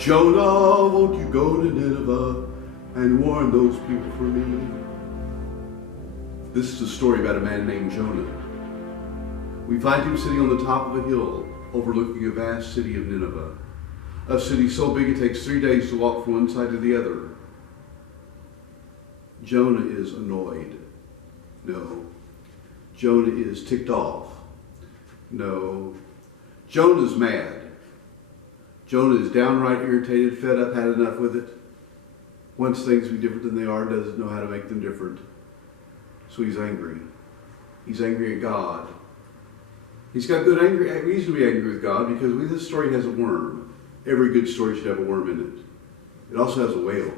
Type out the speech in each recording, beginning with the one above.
Jonah, won't you go to Nineveh and warn those people for me? This is a story about a man named Jonah. We find him sitting on the top of a hill overlooking a vast city of Nineveh, a city so big it takes 3 days to walk from one side to the other. Jonah is annoyed. No. Jonah is ticked off. No. Jonah's mad. Jonah is downright irritated, fed up, had enough with it. Wants things to be different than they are, doesn't know how to make them different. So he's angry. He's angry at God. He's got good reason to be angry with God because this story has a worm. Every good story should have a worm in it. It also has a whale.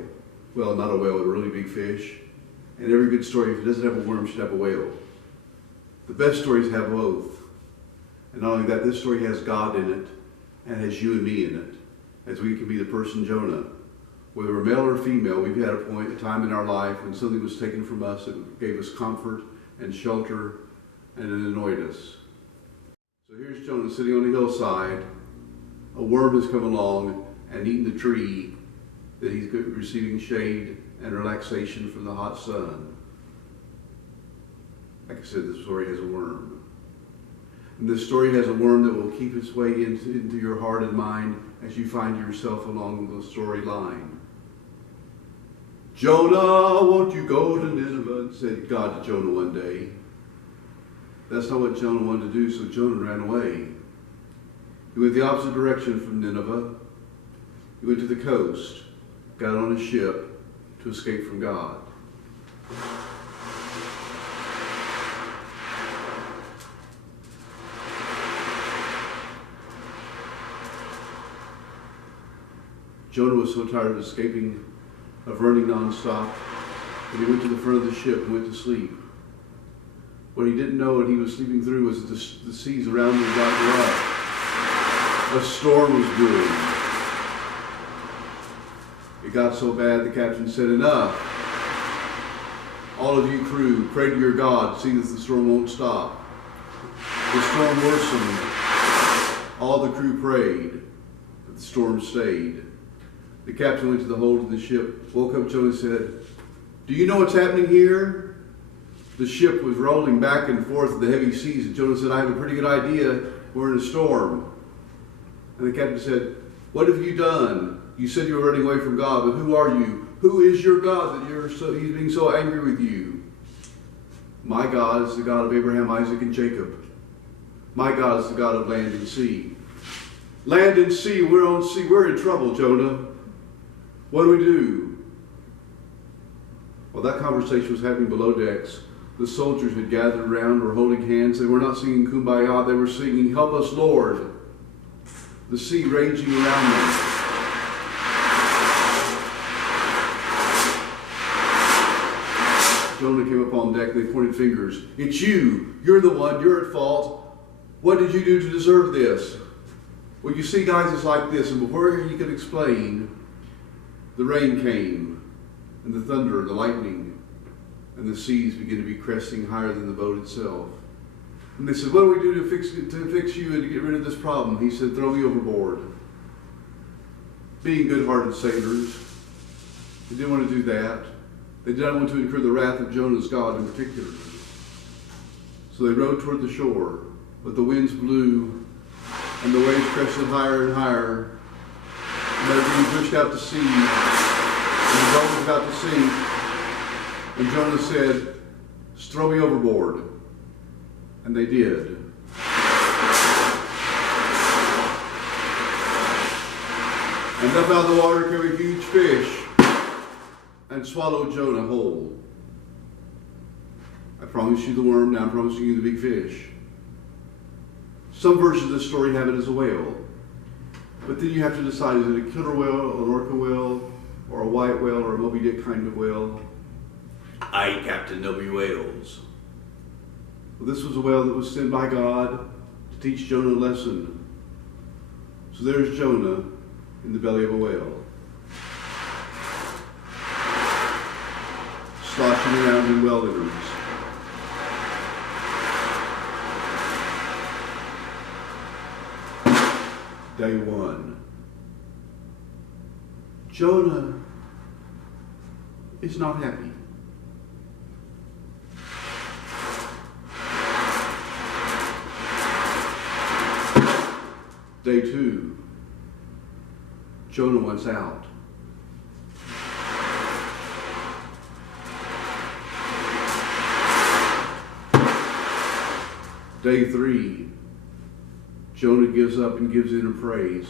Well, not a whale, a really big fish. And every good story, if it doesn't have a worm, should have a whale. The best stories have both. And not only that, this story has God in it and has you and me in it, as we can be the person Jonah. Whether we're male or female, we've had a time in our life when something was taken from us that gave us comfort and shelter, and it annoyed us. So here's Jonah sitting on the hillside. A worm has come along and eaten the tree that he's receiving shade and relaxation from the hot sun. Like I said, this story has a worm. And this story has a worm that will keep its way into your heart and mind as you find yourself along the storyline. Jonah, won't you go to Nineveh? Said God to Jonah one day. That's not what Jonah wanted to do, so Jonah ran away. He went the opposite direction from Nineveh. He went to the coast, got on a ship to escape from God. Jonah was so tired of escaping, of running nonstop, that he went to the front of the ship and went to sleep. What he didn't know, what he was sleeping through, was that the seas around him got rough. A storm was brewing. It got so bad the captain said, "Enough. All of you crew, pray to your God, see that the storm won't stop." The storm worsened. All the crew prayed, but the storm stayed. The captain went to the hold of the ship, woke up Jonah and said, "Do you know what's happening here?" The ship was rolling back and forth in the heavy seas, and Jonah said, "I have a pretty good idea. We're in a storm." And the captain said, "What have you done? You said you were running away from God, but who are you? Who is your God that he's being so angry with you?" "My God is the God of Abraham, Isaac, and Jacob. My God is the God of land and sea." "Land and sea, we're on sea. We're in trouble, Jonah. What do we do?" Well, that conversation was happening below decks. The soldiers had gathered around, were holding hands. They were not singing Kumbaya. They were singing, "Help us, Lord." The sea raging around them. Jonah came up on deck. They pointed fingers. "It's you. You're the one. You're at fault. What did you do to deserve this?" "Well, you see, guys, it's like this." And before he could explain, the rain came, and the thunder, the lightning, and the seas began to be cresting higher than the boat itself. And they said, "What do we do to fix you and to get rid of this problem?" He said, "Throw me overboard." Being good-hearted sailors, they didn't want to do that. They did not want to incur the wrath of Jonah's God in particular. So they rowed toward the shore, but the winds blew, and the waves crested higher and higher. And they were being pushed out to sea, and the boat was about to sink. And Jonah said, "Throw me overboard." And they did. And up out of the water came a huge fish and swallowed Jonah whole. I promised you the worm, now I'm promising you the big fish. Some versions of this story have it as a whale. But then you have to decide, is it a killer whale, an orca whale, or a white whale, or a Moby Dick kind of whale? I, Captain, no be whales. Well, this was a whale that was sent by God to teach Jonah a lesson. So there's Jonah in the belly of a whale, sloshing around in whale livers. Day one. Jonah is not happy. Day 2, Jonah wants out. Day 3, Jonah gives up and gives in and prays.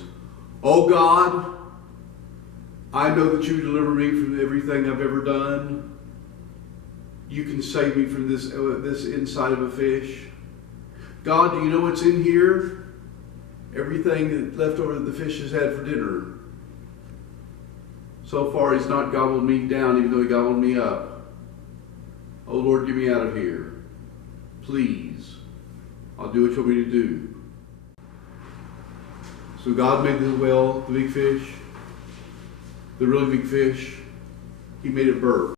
Oh God, I know that you deliver me from everything I've ever done. You can save me from this inside of a fish. God, do you know what's in here? Everything that left over that the fish has had for dinner. So far he's not gobbled me down even though he gobbled me up. Oh Lord, get me out of here. Please. I'll do what you want me to do. So God made the whale, the big fish, the really big fish. He made it burp.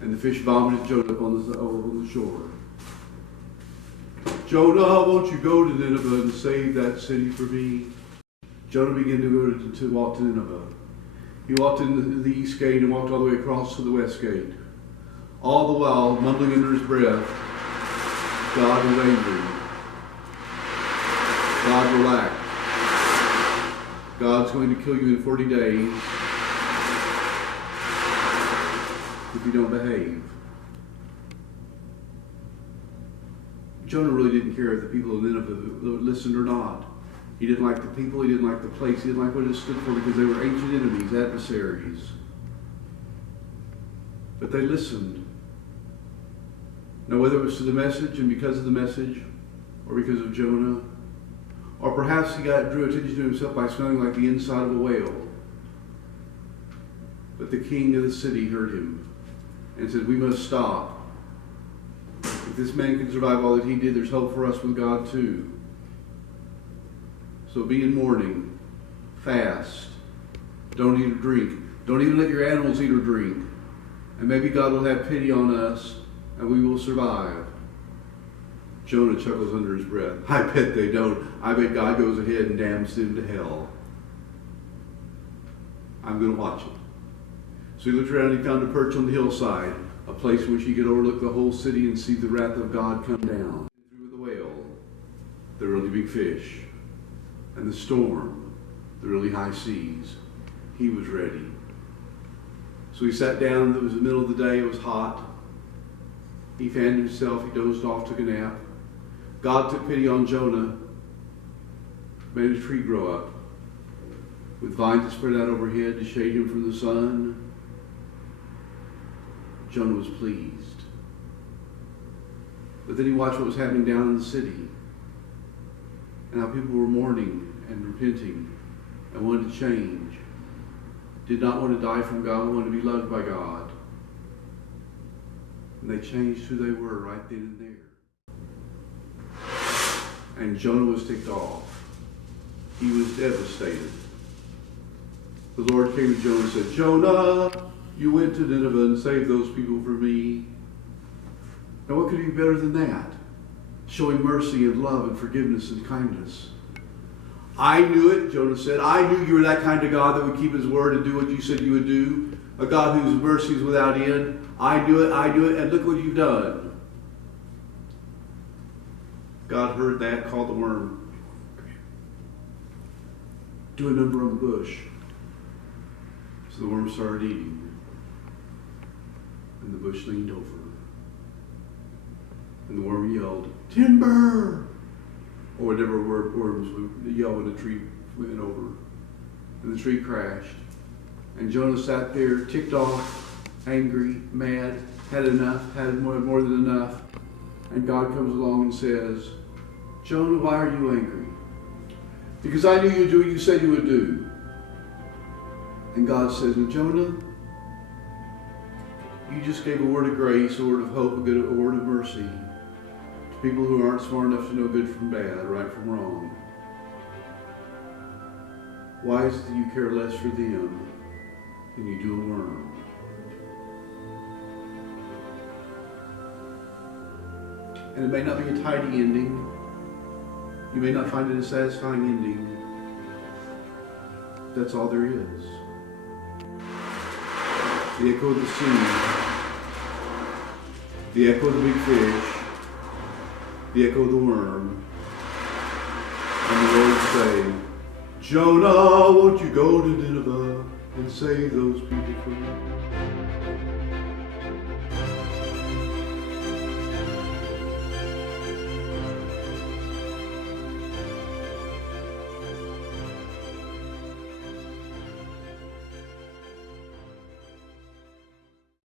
And the fish vomited Jonah up on the shore. Jonah, won't you go to Nineveh and save that city for me? Jonah began to walk to Nineveh. He walked into the east gate and walked all the way across to the west gate. All the while, mumbling under his breath, God is angry. God relax. God's going to kill you in 40 days if you don't behave. Jonah really didn't care if the people of Nineveh listened or not. He didn't like the people, he didn't like the place, he didn't like what it stood for because they were ancient enemies, adversaries. But they listened. Now whether it was to the message and because of the message, or because of Jonah, or perhaps he drew attention to himself by smelling like the inside of a whale. But the king of the city heard him and said, we must stop. If this man can survive all that he did, there's hope for us with God too. So be in mourning, fast, don't eat or drink. Don't even let your animals eat or drink. And maybe God will have pity on us and we will survive. Jonah chuckles under his breath. I bet they don't. I bet God goes ahead and damns them to hell. I'm going to watch it. So he looked around and he found a perch on the hillside, a place in which he could overlook the whole city and see the wrath of God come down. Through the whale, the really big fish, and the storm, the really high seas. He was ready. So he sat down. It was the middle of the day. It was hot. He fanned himself. He dozed off, took a nap. God took pity on Jonah, made a tree grow up with vines that spread out overhead to shade him from the sun. Jonah was pleased. But then he watched what was happening down in the city and how people were mourning and repenting and wanted to change. Did not want to die from God, wanted to be loved by God. And they changed who they were right then and there. And Jonah was ticked off. He was devastated. The Lord came to Jonah and said, Jonah, you went to Nineveh and saved those people for me. Now what could be better than that? Showing mercy and love and forgiveness and kindness. I knew it, Jonah said. I knew you were that kind of God that would keep his word and do what you said you would do. A God whose mercy is without end. I knew it, and look what you've done. God heard that, called the worm. Do a number on the bush. So the worm started eating. And the bush leaned over. And the worm yelled, timber! Or whatever worms would yell when a tree went over. And the tree crashed. And Jonah sat there, ticked off, angry, mad, had enough, had more than enough. And God comes along and says, Jonah, why are you angry? Because I knew you'd do what you said you would do. And God says, Jonah, you just gave a word of grace, a word of hope, a word of mercy to people who aren't smart enough to know good from bad, right from wrong. Why is it that you care less for them than you do a worm? And it may not be a tidy ending. You may not find it a satisfying ending. That's all there is. the echo of the sea, the echo of the big fish, the echo of the worm. And the Lord say, Jonah, won't you go to Nineveh and save those people from me?